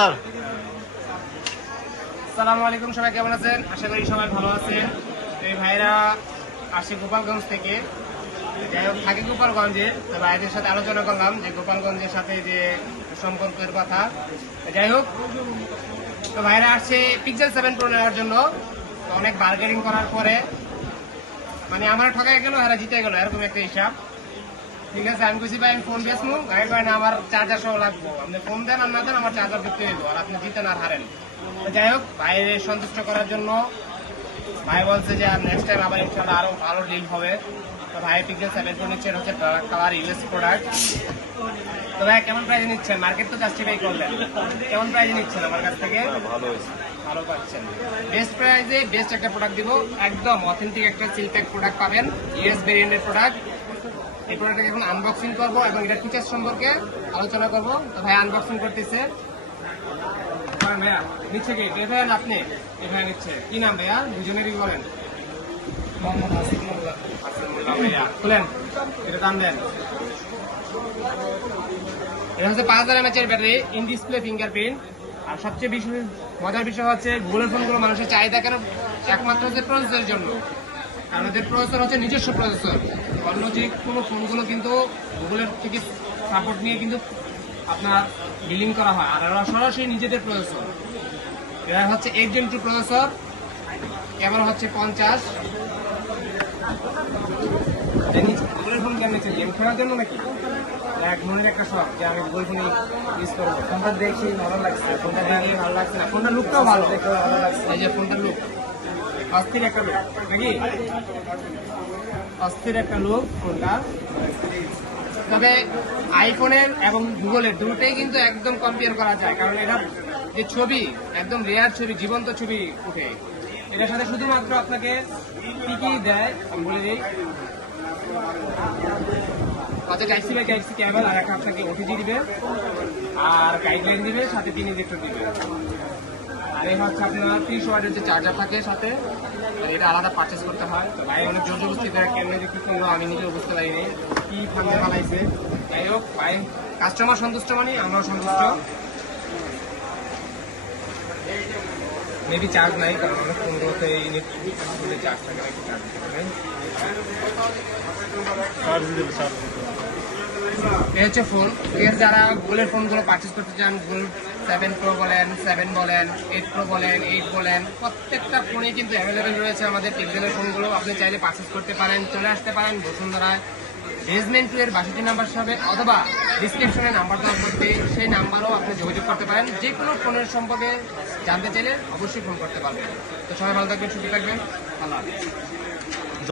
Sir. আসসালামু আলাইকুম, সবাই কেমন আছেন? আশা করি সবাই ভালো আছেন। এই ভাইরা আসে গোপালগঞ্জ থেকে, যাই হোক থাকে গোপালগঞ্জে। তো ভাইদের সাথে আলোচনা করলাম যে গোপালগঞ্জের সাথে যে সম্পর্কের কথা। যাই হোক, তো ভাইরা আসছে পিক্সেল 7 প্রো নেওয়ার জন্য। তো অনেক বার্গেনিং করার পরে মানে আমার ঠকাই গেল, এরা জিতে গেল, এরকম একটা হিসাব। ঠিক আছে, আমি বলছি ভাই আমি ফোন বেচবো, ভাই কয় না আমার চার্জার সহ লাগবো, আপনি ফোন দেন আর না দেন আমার চার্জার দিতে হইব, আর আপনি জিতেন আর হারেন। তো যাই হোক, ভাইয়ের সন্তুষ্ট করার জন্য ভাই বলছে যে নেক্সট টাইম আবার ইনশাল্লাহ আরো ভালো ডিল হবে। তো ভাই পিক্সেল 7 প্রো নিচ্ছে, হচ্ছে কালার ইউএস প্রোডাক্ট। তো ভাই কেমন প্রাইজে নিচ্ছেন? মার্কেট তো জাস্টিফাই করলেন, কেমন প্রাইজে নিচ্ছেন আমার কাছ থেকে? ভালো হয়েছে, ভালো পাচ্ছেন, বেস্ট প্রাইজে বেস্ট একটা প্রোডাক্ট দিব, একদম অথেন্টিক একটা সিলপ্যাক প্রোডাক্ট পাবেন, ইউএস ভেরিয়েন্টের প্রোডাক্ট। এই প্রোডাক্টটাকে এখন আনবক্সিং করবো এবং এটার ফিচার্স সম্পর্কে আলোচনা করবো। তো ভাই আনবক্সিং করতেছে। ভাইয়া নিচ্ছে কি কে ভাইয়া? আপনি এ ভাইয়া নিচ্ছে, কি নাম ভাইয়া? দুজনেরই বলেন। মোহাম্মদ আসিফ মোল্লা। ভাইয়া খুলেন, এটা দাম দেন। এটা হচ্ছে 5000 mAh battery, in display fingerprint. আর সবচেয়ে বেশি মজার বিষয় হচ্ছে গুগলের ফোনগুলো মানুষের চাহিদা কেন একমাত্র হচ্ছে প্রসেসরের জন্য, কারণ ওদের প্রসেসর হচ্ছে নিজস্ব প্রসেসর। অন্য যে কোনো ফোনগুলো কিন্তু গুগলের থেকে সাপোর্ট নিয়ে কিন্তু আপনার ডিলিং করা হয়, আর ওরা সরাসরি নিজেদের প্রসেসর। এরা হচ্ছে 8 Gen 2 প্রসেসর, ক্যামেরা হচ্ছে 50। গুগলের ফোন কেমন হচ্ছে? গেম খেলার জন্য নাকি এক মনের একটা শখ যে আমি গুগল ফোন ইউজ করবো? ফোনটা দেখি ভালো লাগছে, ফোনটা দেখলে ভালো লাগছে না, ফোনটার লুকটাও ভালো, দেখে ভালো লাগছে। এই যে ফোনটার লুক অস্থির একটা লুক নাকি, অস্থির একটা লুক ফোনটা। তবে আইফোনের এবং গুগলের দুটোই কিন্তু একদম কম্পেয়ার করা যায়, কারণ এটা যে ছবি একদম রেয়ার ছবি, জীবন্ত ছবি উঠে। এটার সাথে শুধুমাত্র আপনাকে কি কি দেয় আমি বলে দিই। আচ্ছা, টাইপসি বাই টাইপসি কেবল, আর একটা আপনাকে ওটিজি দিবে, আর গাইডলাইন দিবে, সাথে 3 ইঞ্জেক্টর দিবে। আর এই হচ্ছে আপনার 30 ওয়াটের যে চার্জার থাকে সাথে, এটা আলাদা পারচেস করতে হয়। তো ভাই অনেক জোর জবস্তি করে কেমনে যে কি করলো আমি নিজেও বুঝতে পারিনি, কি ফান্ডে বানাইছে। যাই হোক ভাই, কাস্টমার সন্তুষ্ট মানে আমরাও সন্তুষ্ট। মেবি চার্জ নাই, কারণ অনেক ফোনগুলোতে ইউনিট চার্জ থাকে, একটু চার্জ দিতে এই হচ্ছে ফোন। ঠিক আছে, যারা গুগলের ফোনগুলো পারচেস করতে চান, গুগল 7 প্রো বলেন, 7 বলেন, 8 প্রো বলেন, 8 বলেন, প্রত্যেকটা ফোনই কিন্তু অ্যাভেলেবেল রয়েছে আমাদের পিক্সেলের ফোনগুলো। আপনি চাইলে পারচেস করতে পারেন, চলে আসতে পারেন বসুন্ধরায়। বেসমেন্ট 2 এর 62 নাম্বার হবে, অথবা ডিসক্রিপশনে নাম্বার দেওয়া করতে, সেই নাম্বারও আপনি যোগাযোগ করতে পারেন। যে কোনো ফোনের সম্পর্কে জানতে চাইলে অবশ্যই ফোন করতে পারবেন। তো সবাই ভালো থাকবেন, সুখী থাকবেন, আল্লাহ হাফেজ।